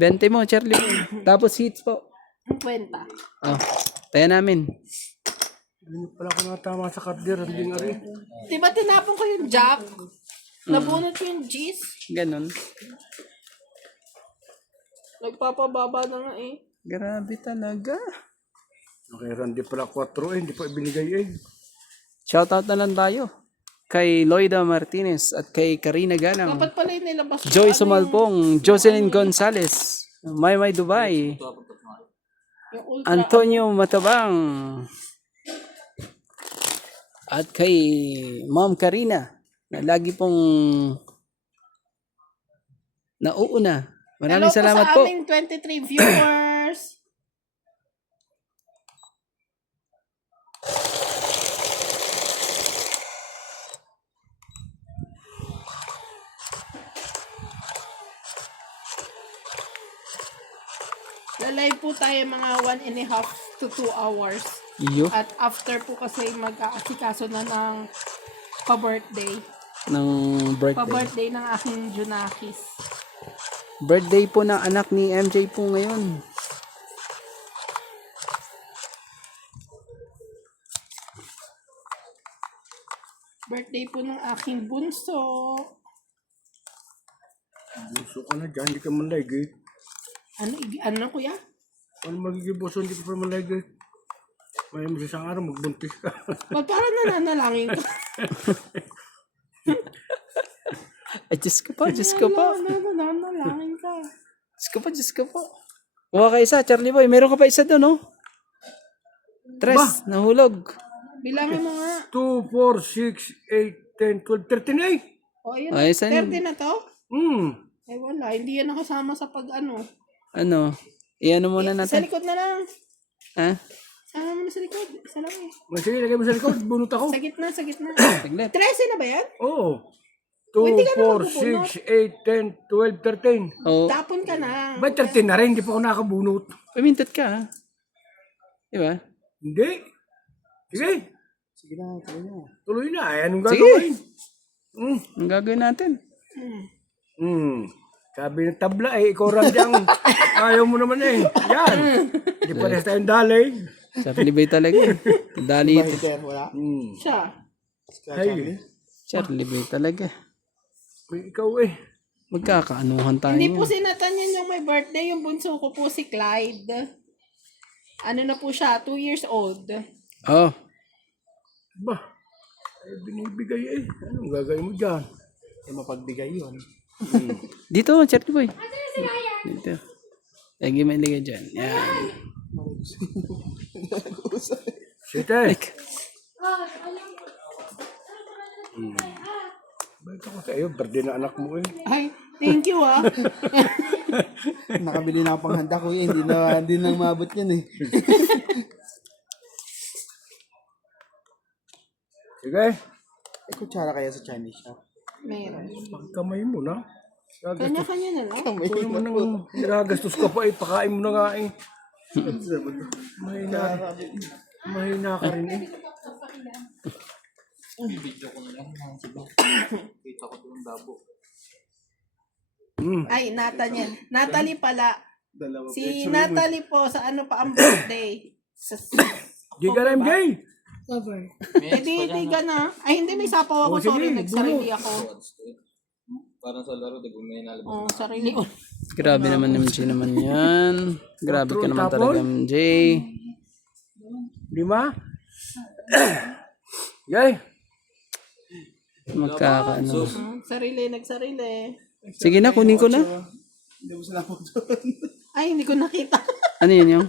20 mo, Charlie Boy. Tapos hits po. 50. Oh, tayo namin. Hindi pala ako natama sa karder. Hindi nga rin. Diba tinapon ko yung jack? Nabunot ko yung G's. Ganon. Nagpapababa na nga eh. Grabe talaga. Okay, Randy pala 4 hindi pa ibinigay eh. Shoutout na lang tayo. Kay Loida Martinez at kay Karina Galang. Dapat pala yung nilabas ko. Joy Sumalpong, Jocelyn Gonzalez, Maymay Dubai, Yung ultra. Antonio Matabang, at kay Ma'am Karina na lagi pong nauuna. Maraming salamat Hello po. sa aming 23 viewers. Lalay po tayo mga 1.5 to 2 hours. Iyo At after po kasi mag-aasikaso na ng pa-birthday. ng birthday. Pa-birthday ng aking Junakis. Birthday po ng anak ni MJ po ngayon. Birthday po ng aking bunso. Buso ka na dyan, hindi ka manlagay. Ano kuya? Ano magiging buso, hindi ka pa manlagay. May mo isang araw, magbuntis ka. Ba't parang nananalangin ko? Ay, Diyos ko po, Diyos ko po. Nananalangin ka. Diyos ko po, Diyos ko po. Kuha ka isa, Charlie Boy. Meron ka pa isa doon, no? Tres, nahulog. Bilangin mo nga. 2, 4, 6, 8, 10, 12, 13 O, ayun. Ay, saan 30 na to? Hmm. Ay, wala. Hindi yan nakasama sa pag-ano. Ano? Iano muna Sa natin. likod na lang. Ha? Sama mo na sa likod. Isa lang eh. Sige, lagay mo sa likod, bunot ako. Sa gitna, sa gitna. Saglit. 13 na ba yan? Oo. Hindi 2, ka naman 4, 6, 8, 10, 12, 13. Oh, Tapon ka na. Ba't 13 na rin? Hindi pa ako nakabunot. pamintot ka, ha? Diba? Hindi. Sige. Sige na, tuloy na. Tuloy na. Ay, anong Sige. gagawin? Ang gagawin natin? Sabi ng tabla eh, ikaw Randyang. Ayaw mo naman eh. Yan. Hindi pa rin tayong dalay. Charlie Boy talaga. Eh. Dali ito. Siya. Ay, Charlie Boy talaga. may ikaw eh. Magkakaanuhan tayo. Hindi po si Nathan yan yung may birthday. Yung bunso ko po si Clyde. Ano na po siya? 2 years old. Oh, Ba, ay binibigay eh. Anong gagawin mo dyan? Mapagbigay yun. dito, Charlie Boy. Dito. Lagi may ligay dyan. Yan. Site. Balik ako sa iyo. Birthday na anak mo eh. Ay, thank you ah. Nakabili na ako pang handa kuya, hindi na maabot yan eh. Sige. Ay, kutsara kaya sa Chinese shop? Meron. Pagkamay mo na. Gagastos. Kanya-kanya na lang. Kung naman nang niragastos ka pa eh. Pakain mo na nga eh. Mahina. Mahina ka rin eh. Ay, Nathan yan. Natalie pala. Si Natalie po sa ano pa ang birthday. Sa Di ka na MJ. Eh di ka na. Ay, hindi may sapaw ako. Oh, sige, Sorry, nagsarili ako. Parang sa laro, di ba may nalabas? Oh, sarili ko. Grabe naman MJ naman yan. Grabe ka naman talaga MJ. 5. Yay. Magkakaano. Sarili, nagsarili. Sige na, kunin ko na. Hindi mo sila doon. Ay, hindi ko nakita. Ano yun yung?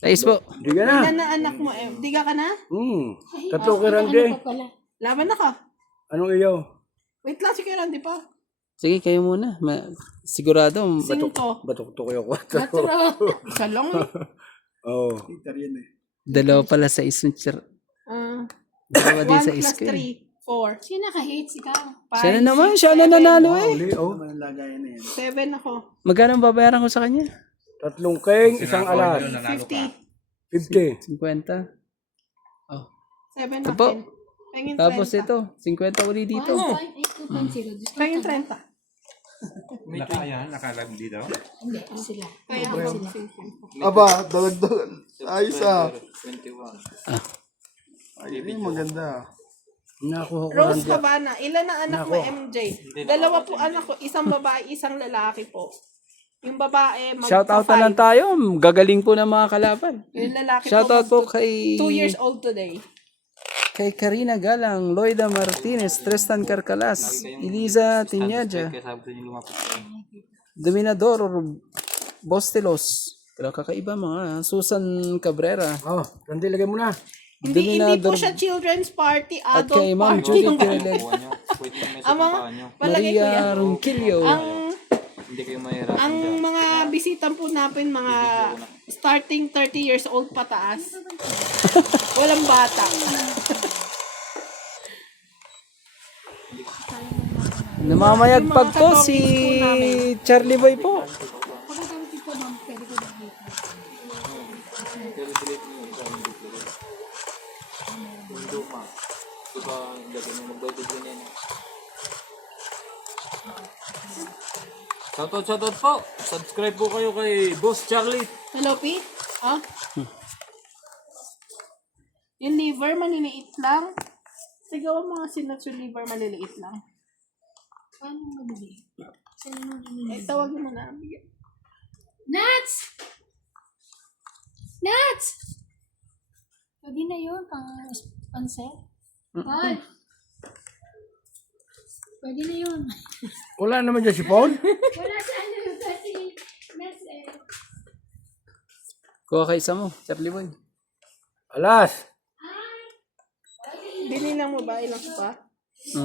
Tais po. Di ka na. Ilan na anak mo eh? Diga ka na? Tatlo kay Randy. Laban na ka. Anong iyaw? Wait lang, si Randy pa. Sige, kayo muna. Sigurado. 5. Batok to kayo. Natural. Isa lang. Oo. Peter yan eh. Dalawa pala sa isang char. Ah, Dalawa din 1 sa plus isko. 3, 4. Sino ka-hate ikaw? Siya na naman. Siya na nanalo eh. Uli, oh. Ang lagayan na yan. 7 ako. Magkano ang babayaran ko sa kanya? 3 keng, isang alas. 50. 50. 50. Oh. 7 Ito po. akin. Pengin 30. Tapos ito, 50 ulit dito. 1.82.0. Pengin 30. Nakalag dito. Hindi, sila. Kaya ako. Aba, dalag-dalag. Ayos ah. 21. Ay, maganda. Nakuha ko Rose Randy. Cabana, ilan ang anak mo, MJ? Dalawa po anak ko, isang babae, isang lalaki po. Yung babae, Shout out na lang tayo. Gagaling po ng mga kalaban. Yung lalaki Shout out po 2 kay years old today. Karina Galang, Loida Martinez, Tristan Carcalas, Eliza Tinyadja, Kaya sabi ko niyo lumapit kayo. Dominador Bostelos. Pero kakaiba mga Susan Cabrera. Oh, Randy, lagay mo na. Hindi po siya children's party, At adult kay Ma'am party. Judy Yung Pirelet, Kuha niyo. Pwede yung may Ang mga, sa niyo. palagay ko yan. Maria Ronquillo, Hindi kayo mahirapan Ang dyan. mga bisitang po natin, mga starting 30 years old pataas. Walang bata. namamayagpag po si Charlie Boy po. Diba, hindi mo mag-budget din yan. Shoutout po! Subscribe po kayo kay Boss Charlie. Hello, Pete? Ah? Yung liver, maliliit lang. Sigaw ang mga sinats yung liver, maliliit lang. Paano mabili? Saan mo nabili? Eh, tawagin mo na. Nuts! Nuts! Pwede na yun, panset. Paul! Pwede na yun. Wala naman dyan si Paul. Wala sa ano yung kasi nuts eh. Kuha kay isa mo, Charlie Boy. Alas. Binilang mo ba? Ilang pa? 2,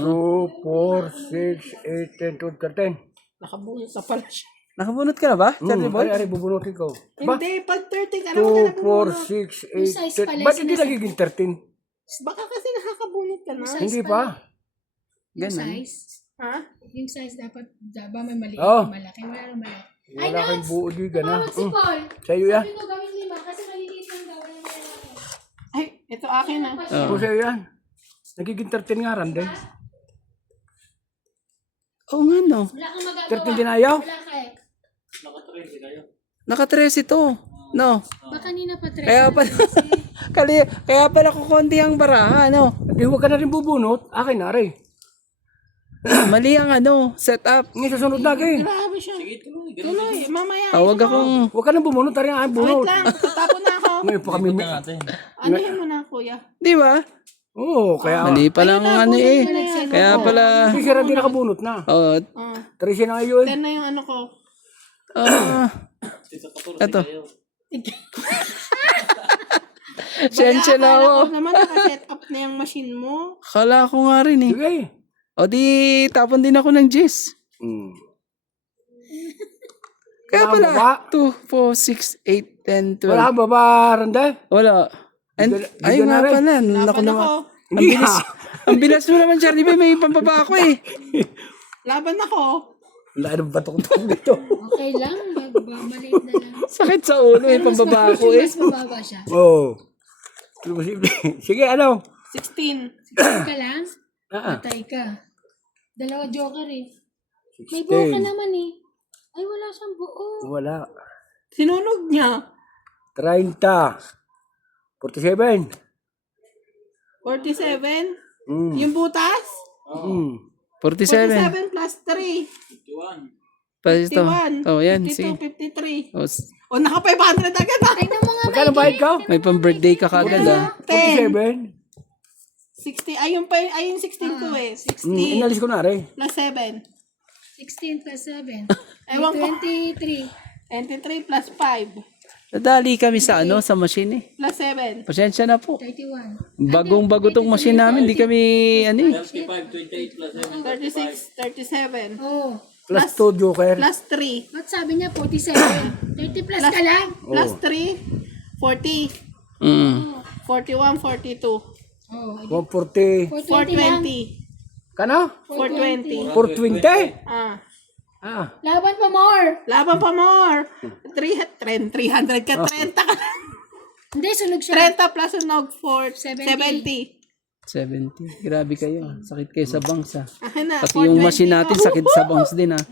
4, 6, 8, 10, 12, 13. Nakabunot na pala siya. Nakabunot ka na ba, Charlie Boy? Ari, bubunutin ko. Ba? Hindi, pag 30 ka na, huwag ka na 2, bumunot. 4, 6, Yung size 8, pala 10. Ba't yung hindi sinasabi? nagiging 13? Baka kasi nakakabunot ka na. Hindi pa. Yung Ganun. size. Ha? Yung size dapat, ba may maliit, Oh. malaki. Wala nang malaki. Wala kang buo di ka na. Tawag si Paul. Sa'yo yan. Sabi ko gawin 5 kasi maliliit lang daw. Wala nang malaki. Ay, ito akin na. O sa'yo yan. Nagiging 13 nga rin din. Oo nga no. Wala kang magagawa. 13 din ayaw? Wala ka eh. Naka-13 ito. No. Baka kanina pa 3. Kaya pala, kaya pala kukunti ang baraha, no? Hindi huwag ka na rin bubunot. Akin na rin. Mali ang setup. Ngayon susunod na akin. Grabe siya. Tuloy, mamaya. Tawag akong, Huwag ka na bumunot. Tarin ang Wait bunot. lang, tatapon na ako. Ngayon pa kami. Anuhin mo na, kuya. di ba? Oo, kaya. Mali pala ang ano eh. Kaya pala, Hindi siya rin nakabunot na. oh, 13 na ngayon. 10 na yung ano ko. Ito. Sensya na ako. Akala ko naman naka-set up na yung machine mo. Kala ko nga rin eh. Sige. O di, tapon din ako ng Jis. Kaya Wala pala, ba? 2, 4, 6, 8, 10, 12. Wala ka ba ba, Rande? Wala. And, Bigyan- ay bigyan nga na rin. pala. Naku Laban naman. ako. Ang bilis. Ang bilis mo naman, Charlie Boy. May pampaba ako eh. Laban ako. Wala na batok-tok dito. Okay lang. Maliit na lang. Sakit sa ulo eh. Pambaba ako eh. Mas mababa siya. Oo. Sige, ano? 16. Ka lang? Ah, Patay ka. 2 joker eh. May buo ka naman eh. Ay, wala siyang buo. wala. Sinunog niya. 30. 47. 47. Mm. Yung butas? Mm. 47. 47 plus 3. Pa ito. 51. Oh, yan. 52, Sige. 53. Oh, O, naka 500 agad ha. Ay, ng mga Magkano bayad ka? may pang-birthday ka kagad ah. 10. 47. 60. Ay, yung 16 ko eh. 60 Inalis ko na rin. plus 7. 16 plus 7. Ewan ko. 23. 23 plus 5. Nadali kami sa sa machine eh. Plus 7. Pasensya na po. 31. Bagong-bago tong machine namin. Di kami, eh. 35, 28 plus 7. 36, 37. Oh. Plus 2 joker. Plus 3. Ba't sabi niya 47? 30 plus ka lang. Plus 3. 40. Mm. 41, 42. Oh, 140. 420. Kano? 420. 420? Ah. Ah. laban pa more. Laban pa more. 300 ka. 30 ka. Hindi, sunog siya. 30 plus sunog 4. 70. 70. 70. Grabe kayo. Sakit kayo sa bangs ah. Akin na, Pati yung 420 machine natin, ko. sakit sa bangs din ah.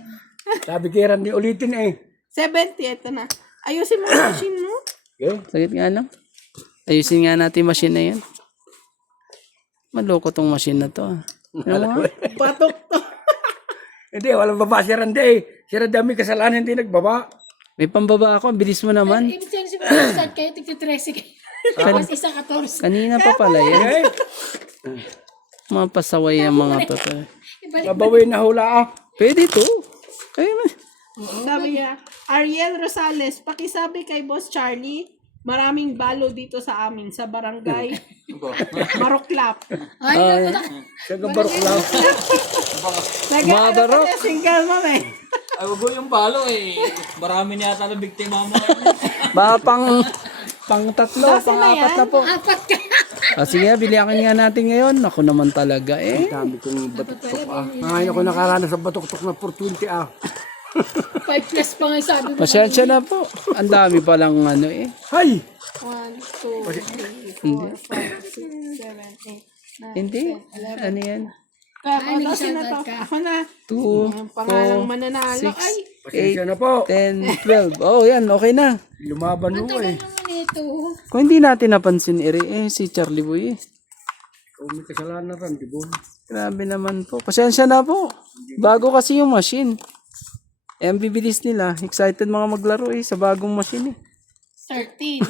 Sabi kay Randy, ulitin eh. 70, ito na. Ayusin mo yung machine mo. Okay? Sakit nga lang. Ayusin nga natin yung machine na yan. Maloko tong machine na to ah. Ano nga? Batok to. Hindi, walang baba si Randy. Si Randy may kasalanan, hindi nagbaba. May pambaba ako, ang bilis mo naman. Ibig sabihin siguro start kayo, tigti-13 kayo. Tapos isa 14. Kanina pa pala yan. Okay? Mga pasaway ang mga to. Ibalik Mabawin na hula ah. Pwede to. Kaya man. Sabi niya, Ariel Rosales, pakisabi kay Boss Charlie, maraming balo dito sa amin, sa barangay Maroklap. Ay, Siya ka barok lang. Nag-ano Barok. pa niya, single mom eh. Ay, wag mo yung balo eh. Marami na yata na biktima mo. Baka pang tatlo, Dose pang na apat yan? na po. apat ka. Sige, biliakin nga natin ngayon. Ako naman talaga eh. Dami kong batuktok ah. Ngayon ako nakaranas sa batuktok na 420 ah. 5 plus pa nga sabi mo. Pasensya na po. Ang dami palang ano eh. Hay! 1, 2, 3, 4, 5, 6, 7, 8, 9, Hindi. Ano yan? Kaya Ay, dose na to. nagsabat ka. Ako na. 2, Ang pangalang mananalo. Ay, Pasensya na po. 10, 12. Oh, yan. Okay na. Lumaban mo eh. Naman ito. Kung hindi natin napansin si Charlie Boy eh. Kung may kasalanan rin, di ba? Grabe naman po. Pasensya na po. Bago kasi yung machine. Eh, ang bibilis nila. Excited mga maglaro eh sa bagong machine eh. 13.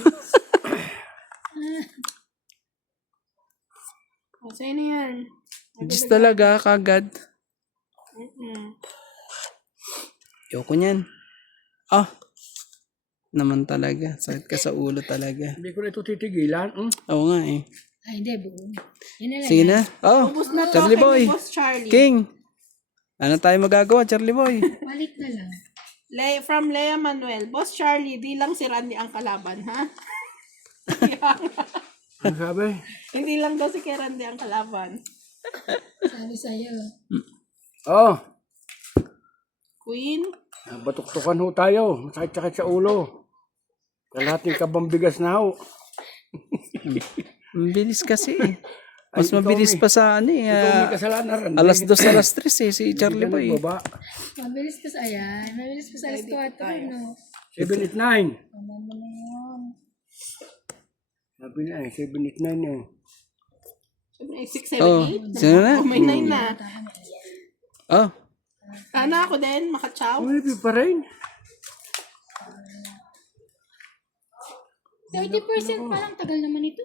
O, sa'yo na yan. Diyos talaga, kagad. Ayoko niyan. Ah. Naman talaga. Sakit ka sa ulo talaga. Hindi ko na ito titigilan. Oo nga eh. Ay, hindi, buo. Yan na lang. Sige na. Oh, Ubus na to Charlie kay Boy. Boss Charlie. King. Ano tayo magagawa, Charlie Boy? Balik na lang. From Lea Manuel. Boss Charlie, di lang si Randy ang kalaban, ha? Ano sabi? Hindi lang daw si kay Randy ang kalaban. Sabi sa'yo. Oh, Queen. batuktukan ho tayo. Masakit-sakit sa ulo. Kalahating kabambigas na ho. Ang bilis kasi eh. Mas Ay, ikaw, mabilis pa sa ano eh. Kung may kasalanan rin. Alas 2, alas 3 eh, si Charlie Boy. Baba. Mabilis pa sa ayan. Mabilis pa sa alas 4, no? 789. Tama mo na yan. Sabi na eh, 789 eh. 6, 7, Oh, 8. sino na? Oh, may 9 na. Oh, Sana ako din, makachaw. Uy, pa rin. 30% pa lang. Tagal naman ito.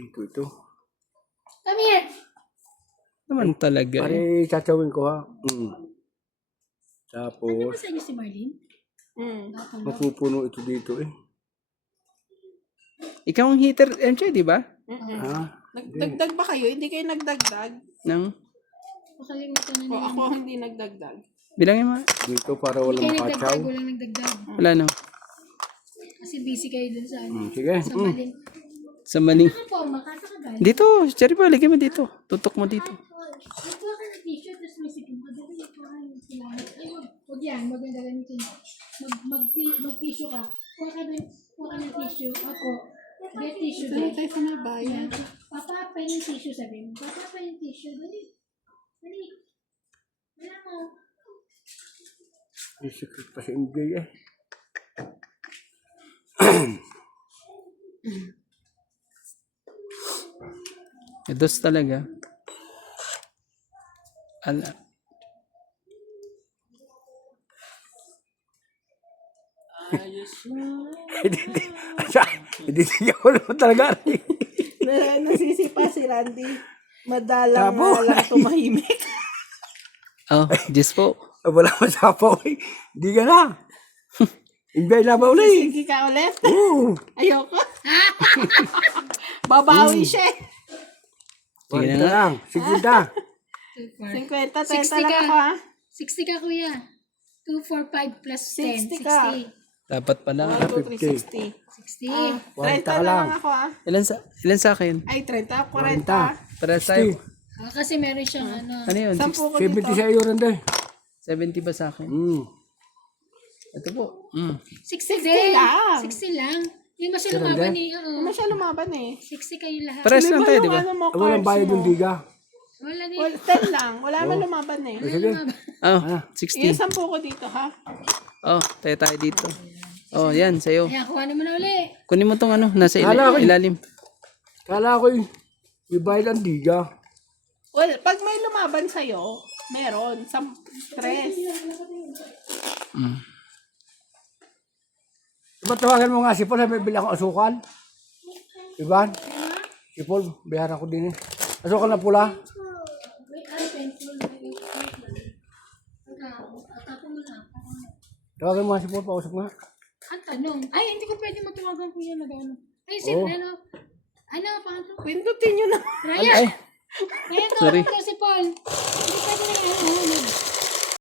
Ito. Come here. naman talaga eh. Pare, chachawin ko ha. Ano Tapos, ba sa inyo si Marlene? mapupuno ito dito eh. Ikaw ang hitter, MJ, di ba? Ha? Nagdagdag ba kayo? Hindi kayo nagdagdag? Nang, Makalimutan na O niya. ako hindi nagdagdag. bilangin mo. Dito para Hindi walang kayo makachaw. nagdagdag. Walang nagdagdag. Wala no. Kasi busy kayo dun sa ano. Sige. Sa Marlene. Sa maning. Ano po, makasa ka galing? Dito, Cherry Boy, lagyan mo dito. Tutok mo dito. Nagkuha ka ng t-shirt, tapos may sigil ka. Dito yung kuha yung silangat. Ay, huwag yan. Maganda gamitin. Mag-tissue ka. Kuha ka ng tissue. Ako. Get tissue. Saan Get. tayo sa may bayan? Papa, pa yung tissue, sabi mo. Papa, pa yung tissue. Dali. Dali. Wala mo. May secret pa si MJ eh. Dos talaga. Ala. Hindi siya ko naman talaga rin. Nasisipa si Randy. Madalang nga lang tumahimik. Oh, Diyos po. Wala masapaw eh. Hindi ka na. Invay na ba ulit? Sige ka ulit. Oo. Ayoko. Babawi siya eh. Sige na Sige nga. lang. Sige na. 50, 30 60 lang ka. ako ha. 60 ka, kuya. 2, 4, 5 plus 10. 60 ka. 60. Dapat pala. 1, 2, 3, 60. 60. 30 ka lang lang. ako ha. Ilan sa akin? Ay, 30, 40. Para tayo. Kasi meron siyang ano. Ano yun? 10 ko 70 dito. sa iyo rin din. 70 ba sa akin? Ito po. 60 din. lang. 60 lang. Yung mas lumaban eh. Oo. Hindi siya lumaban eh. 60 kayo lahat. Pares lang tayo, di ba? Ano mo, Walang cards bayad mo. yung diga. Wala din. Well, 10 lang. Wala naman lumaban eh. Sige. Oh, 60. Isampu ko dito ha. Oh, tayo dito. Oh, yan, sa'yo. Kaya kuha naman na uli. Kunin mo tong ano, nasa Hala, okay. ilalim. Kala ko yung bayad ang diga. Well, pag may lumaban sa'yo, meron. Stress. Diba tawagan mo nga si Paul, may bili akong asukal. Iban? Si Paul, biyaran ko din eh. Asukal na pula. Wait, pencil. Tapon mo na. Tawagan mo nga si Paul, pausap nga. Ang tanong. Ay, hindi ko pwede matawagan po yan. Ay, si Oh. ano, pangatlo? Pindutin nyo na. Ryan! Ay, Ryan, sorry. tawag ko si Paul. Hindi pwede na yan.